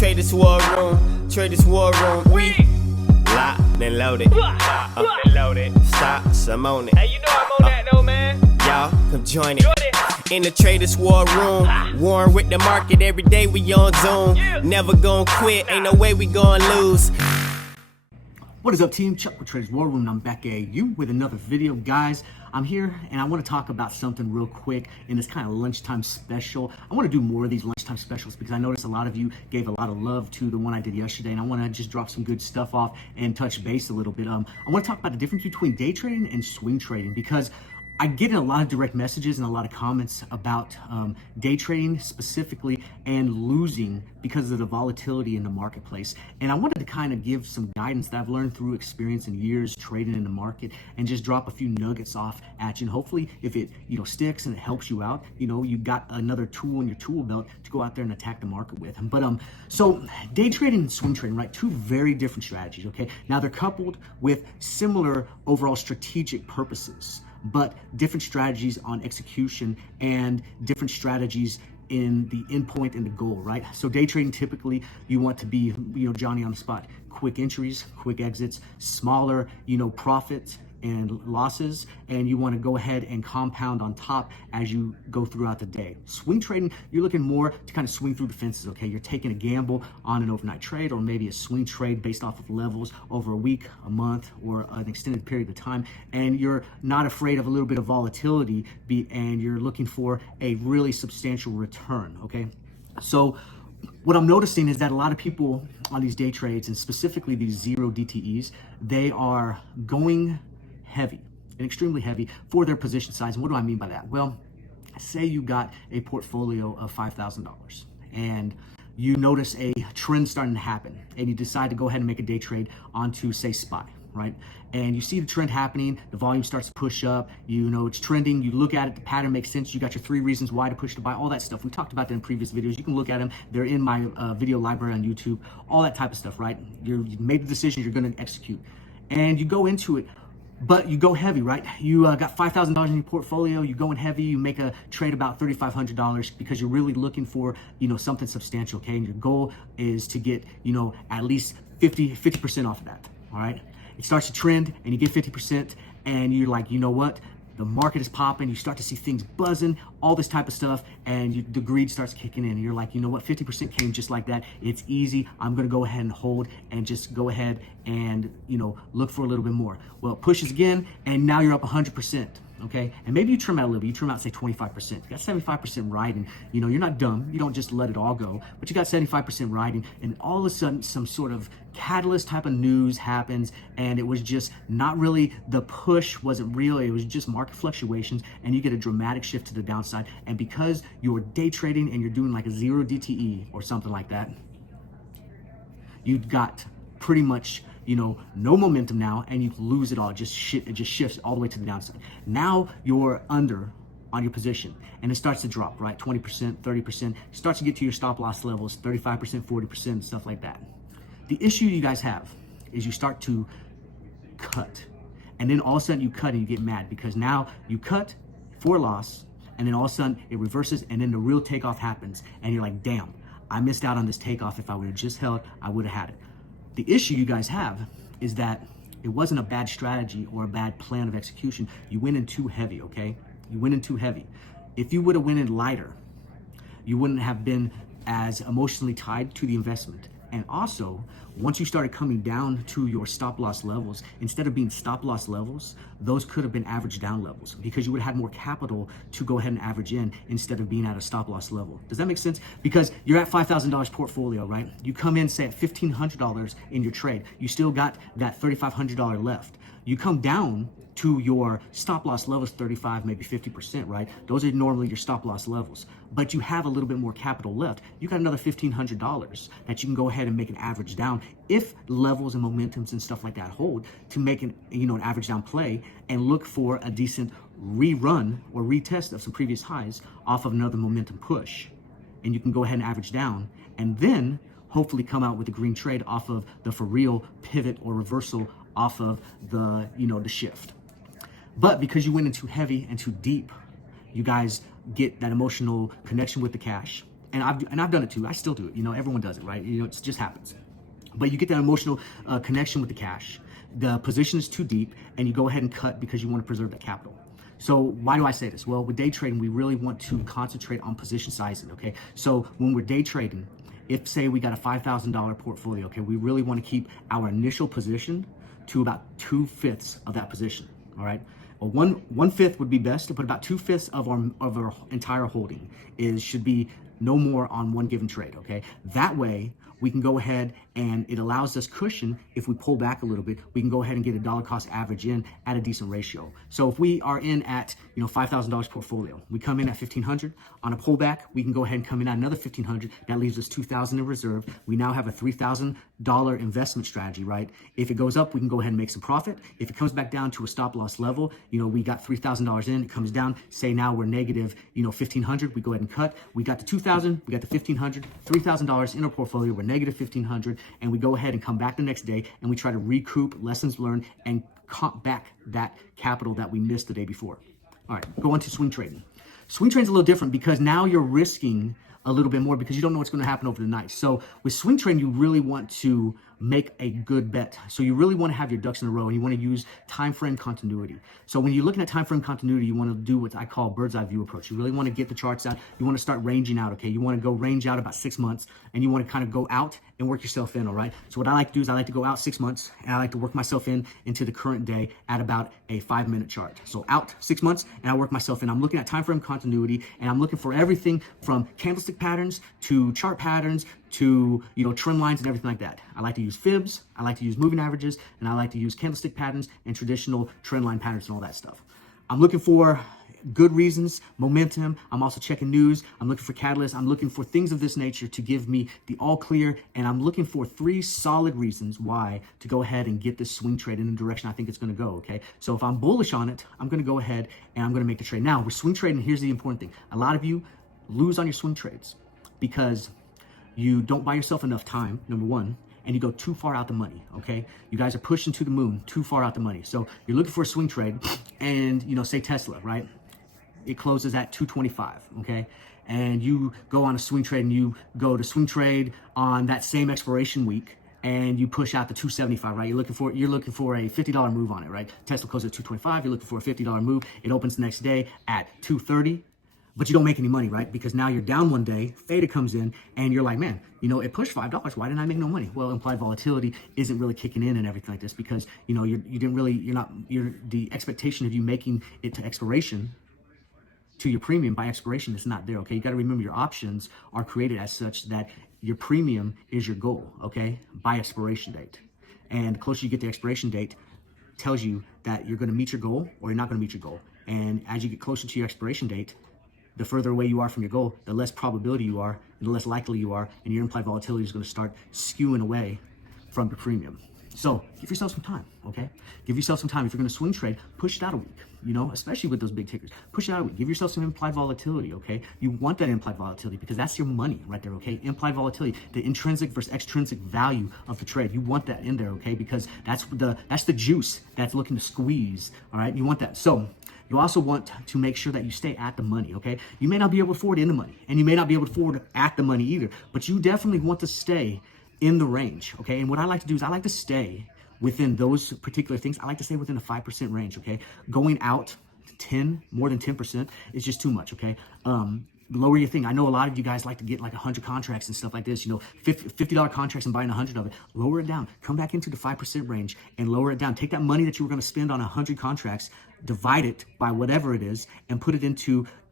Traders War Room, Traders War Room. We locked and loaded. Stop, I'm on it. Hey, you know I'm on that though, man. Y'all, come join it. In the Traders War Room, warring with the market every day. We on Zoom. Never gonna quit. Ain't no way we gonna lose. What is up, team? Chuck with Traders War Room, and I'm back at you with another video. Guys, I'm here and I want to talk about something real quick in this kind of lunchtime special. I want to do more of these lunchtime specials because I noticed a lot of you gave a lot of love to the one I did yesterday, and I want to just drop some good stuff off and touch base a little bit. I want to talk about the difference between day trading and swing trading, because I get in a lot of direct messages and a lot of comments about day trading specifically and losing because of the volatility in the marketplace. And I wanted to kind of give some guidance that I've learned through experience and years trading in the market, and just drop a few nuggets off at you. And hopefully if it sticks and it helps you out, you got another tool in your tool belt to go out there and attack the market with. But so day trading and swing trading, right? Two very different strategies, okay? Now they're coupled with similar overall strategic purposes, but different strategies on execution and different strategies in the endpoint and the goal, right? So day trading, typically you want to be, Johnny on the spot, quick entries, quick exits, smaller, profits and losses, and you want to go ahead and compound on top as you go throughout the day. Swing trading, you're looking more to kind of swing through the fences, okay? You're taking a gamble on an overnight trade, or maybe a swing trade based off of levels over a week, a month, or an extended period of time, and you're not afraid of a little bit of volatility, and you're looking for a really substantial return, okay? So what I'm noticing is that a lot of people on these day trades, and specifically these zero DTEs, they are going heavy and extremely heavy for their position size. And what do I mean by that? Well, say you got a portfolio of $5,000 and you notice a trend starting to happen, and you decide to go ahead and make a day trade onto, say, SPY, right? And you see the trend happening, the volume starts to push up, it's trending, you look at it, the pattern makes sense, you got your 3 reasons why to push to buy, all that stuff. We talked about that in previous videos. You can look at them, they're in my video library on YouTube, all that type of stuff, right? You've made the decision, you're gonna execute, and you go into it. But you go heavy, right? You got $5,000 in your portfolio, you go in heavy, you make a trade about $3,500 because you're really looking for, something substantial, okay? And your goal is to get, at least 50% off of that, all right? It starts to trend and you get 50%, and you're like, you know what? The market is popping, you start to see things buzzing, all this type of stuff, and the greed starts kicking in, and you're like, you know what, 50% came just like that, it's easy, I'm gonna go ahead and hold and just go ahead and look for a little bit more. Well, it pushes again, and now you're up 100%. Okay, and maybe you trim out a little bit, you trim out say 25%, you got 75% riding, you're not dumb, you don't just let it all go, but you got 75% riding, and all of a sudden some sort of catalyst type of news happens, and it was just not really, the push wasn't real, it was just market fluctuations, and you get a dramatic shift to the downside. And because you're day trading and you're doing like a zero DTE or something like that, you've got pretty much no momentum now, and you lose it all. It just shifts all the way to the downside. Now you're under on your position, and it starts to drop, right? 20%, 30%, starts to get to your stop loss levels, 35%, 40%, stuff like that. The issue you guys have is you start to cut, and then all of a sudden you cut and you get mad because now you cut for loss, and then all of a sudden it reverses, and then the real takeoff happens, and you're like, damn, I missed out on this takeoff. If I would have just held, I would have had it. The issue you guys have is that it wasn't a bad strategy or a bad plan of execution. You went in too heavy, okay? You went in too heavy. If you would have went in lighter, you wouldn't have been as emotionally tied to the investment. And also, once you started coming down to your stop loss levels, instead of being stop loss levels, those could have been average down levels, because you would have had more capital to go ahead and average in instead of being at a stop loss level. Does that make sense? Because you're at $5,000 portfolio, right? You come in, say, at $1,500 in your trade. You still got that $3,500 left. You come down to your stop loss levels, 35, maybe 50%, right? Those are normally your stop loss levels, but you have a little bit more capital left. You got another $1,500 that you can go ahead and make an average down if levels and momentums and stuff like that hold, to make an average down play and look for a decent rerun or retest of some previous highs off of another momentum push. And you can go ahead and average down, and then hopefully come out with a green trade off of the for real pivot or reversal off of the the shift. But because you went in too heavy and too deep, you guys get that emotional connection with the cash, and I've done it too. I still do it. You know, everyone does it, right? You know, it just happens. But you get that emotional connection with the cash. The position is too deep, and you go ahead and cut because you want to preserve that capital. So why do I say this? Well, with day trading, we really want to concentrate on position sizing, okay? So when we're day trading, if say we got a $5,000 portfolio, okay, we really want to keep our initial position to about 2/5 of that position, all right? Well, one fifth would be best, but about 2/5 of our entire holding should be no more on one given trade, okay? That way, we can go ahead and it allows us cushion. If we pull back a little bit, we can go ahead and get a dollar cost average in at a decent ratio. So if we are in at, you know, $5,000 portfolio, we come in at 1,500 on a pullback, we can go ahead and come in at another 1,500. That leaves us 2,000 in reserve. We now have a $3,000 investment strategy, right? If it goes up, we can go ahead and make some profit. If it comes back down to a stop loss level, you know, we got $3,000 in, it comes down, say now we're negative, you know, 1,500, we go ahead and cut. We got the 2,000, we got the 1,500, $3,000 in our portfolio, we're negative 1,500, and we go ahead and come back the next day and we try to recoup lessons learned and comp back that capital that we missed the day before. All right, go on to swing trading. Swing trading is a little different because now you're risking a little bit more because you don't know what's going to happen over the night. So with swing trading, you really want to make a good bet. So you really want to have your ducks in a row, and you want to use time frame continuity. So when you're looking at time frame continuity, you want to do what I call bird's eye view approach. You really want to get the charts out. You want to start ranging out, okay? You want to go range out about 6 months, and you want to kind of go out and work yourself in, all right? So what I like to do is I like to go out 6 months, and I like to work myself in into the current day at about a 5-minute chart. So out 6 months, and I work myself in. I'm looking at time frame continuity, and I'm looking for everything from candlestick patterns to chart patterns to, you know, trend lines and everything like that. I like to use fibs, I like to use moving averages, and I like to use candlestick patterns and traditional trend line patterns and all that stuff. I'm looking for good reasons, momentum. I'm also checking news. I'm looking for catalysts. I'm looking for things of this nature to give me the all clear, and I'm looking for 3 solid reasons why to go ahead and get this swing trade in the direction I think it's going to go, okay? So if I'm bullish on it, I'm going to go ahead and I'm going to make the trade. Now, with swing trading, here's the important thing. A lot of you lose on your swing trades because you don't buy yourself enough time, number one, and you go too far out the money, okay? You guys are pushing to the moon, too far out the money. So you're looking for a swing trade, and, you know, say Tesla, right? It closes at 225, okay? And you go on a swing trade, and you go to swing trade on that same expiration week, and you push out the 275, right? You're looking for a $50 move on it, right? Tesla closes at 225, you're looking for a $50 move. It opens the next day at 230. But you don't make any money, right? Because now you're down one day, theta comes in, and you're like, man, you know, it pushed $5. Why didn't I make no money? Well, implied volatility isn't really kicking in and everything like this because, you know, the expectation of you making it to expiration, to your premium by expiration is not there, okay? You got to remember your options are created as such that your premium is your goal, okay, by expiration date. And the closer you get to expiration date, tells you that you're going to meet your goal or you're not going to meet your goal. And as you get closer to your expiration date, the further away you are from your goal, the less probability you are, and the less likely you are, and your implied volatility is going to start skewing away from your premium. So give yourself some time, okay? Give yourself some time. If you're going to swing trade, push it out a week, you know, especially with those big tickers. Push it out a week. Give yourself some implied volatility, okay? You want that implied volatility because that's your money right there, okay? Implied volatility, the intrinsic versus extrinsic value of the trade. You want that in there, okay? Because that's the juice that's looking to squeeze, all right? You want that. So you also want to make sure that you stay at the money, okay? You may not be able to forward in the money, and you may not be able to forward at the money either, but you definitely want to stay in the range, okay? And what I like to do is I like to stay within those particular things. I like to stay within a 5% range, okay? Going out 10, more than 10% is just too much, okay? Lower your thing. I know a lot of you guys like to get like 100 contracts and stuff like this, you know, $50 contracts and buying 100 of it. Lower it down. Come back into the 5% range and lower it down. Take that money that you were going to spend on 100 contracts, divide it by whatever it is, and put it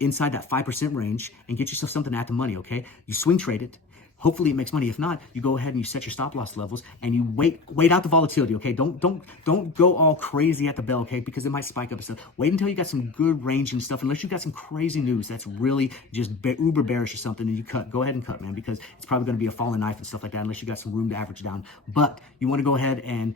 inside that 5% range and get yourself something at the money, okay? You swing trade it. Hopefully it makes money. If not, you go ahead and you set your stop loss levels and you wait out the volatility, okay? Don't go all crazy at the bell, okay? Because it might spike up and stuff. Wait until you got some good range and stuff. Unless you got some crazy news that's really just uber bearish or something, and you cut. Go ahead and cut, man, because it's probably going to be a falling knife and stuff like that. Unless you got some room to average down. But you want to go ahead and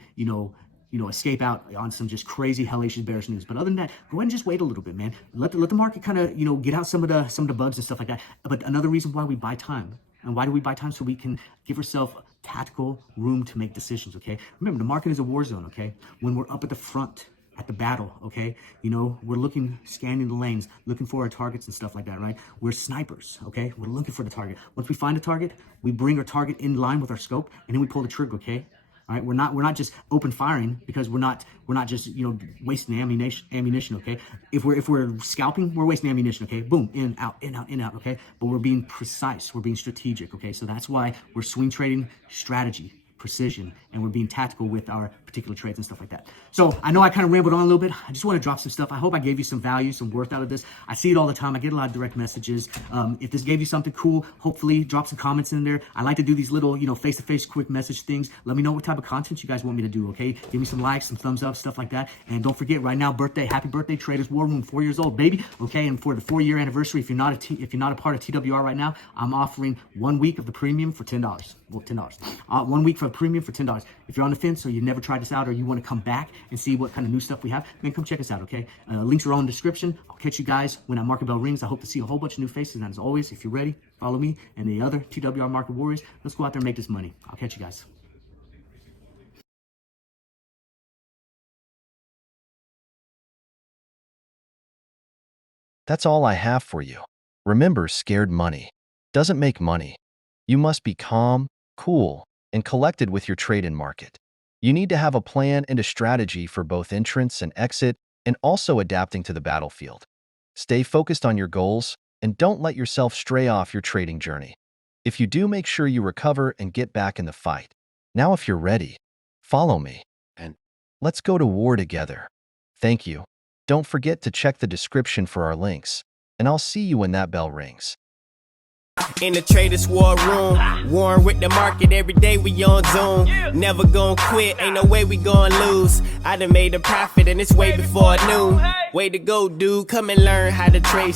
escape out on some just crazy hellacious bearish news. But other than that, go ahead and just wait a little bit, man. Let the market kind of get out some of the bugs and stuff like that. But another reason why we buy time. And why do we buy time? So we can give ourselves tactical room to make decisions, okay? Remember, the market is a war zone, okay? When we're up at the front at the battle, okay? You know, we're looking, scanning the lanes, looking for our targets and stuff like that, right? We're snipers, okay? We're looking for the target. Once we find a target, we bring our target in line with our scope, and then we pull the trigger, okay? All right, we're not just open firing, because we're not just, you know, wasting ammunition, okay? If we're scalping, we're wasting ammunition, okay? Boom, in, out, in, out, in, out, okay? But we're being precise, we're being strategic, okay? So that's why we're swing trading strategy, precision, and we're being tactical with our particular trades and stuff like that. So I know I kind of rambled on a little bit. I just want to drop some stuff. I hope I gave you some value, some worth out of this. I see it all the time. I get a lot of direct messages. If this gave you something cool, hopefully drop some comments in there. I like to do these little, you know, face-to-face quick message things. Let me know what type of content you guys want me to do, okay? Give me some likes, some thumbs up, stuff like that. And don't forget, right now, happy birthday, Traders War Room, 4 years old, baby, okay? And for the 4-year anniversary, if you're not a part of TWR right now, I'm offering 1 week of the premium for $10. Well, $10. 1 week for a premium for $10. If you're on the fence or you never tried this out, or you want to come back and see what kind of new stuff we have, then come check us out, okay? Links are all in the description. I'll catch you guys when that market bell rings. I hope to see a whole bunch of new faces. And as always, if you're ready, follow me and the other TWR market warriors. Let's go out there and make this money. I'll catch you guys. That's all I have for you. Remember, scared money doesn't make money. You must be calm, cool, and collected with your trade in market. You need to have a plan and a strategy for both entrance and exit, and also adapting to the battlefield. Stay focused on your goals and don't let yourself stray off your trading journey. If you do, make sure you recover and get back in the fight. Now, if you're ready, follow me and let's go to war together. Thank you. Don't forget to check the description for our links, and I'll see you when that bell rings. In the Traders War Room, warring with the market every day. We on Zoom. Never gonna quit, ain't no way we gonna lose. I done made a profit and it's way before noon. Way to go, dude. Come and learn how to trade.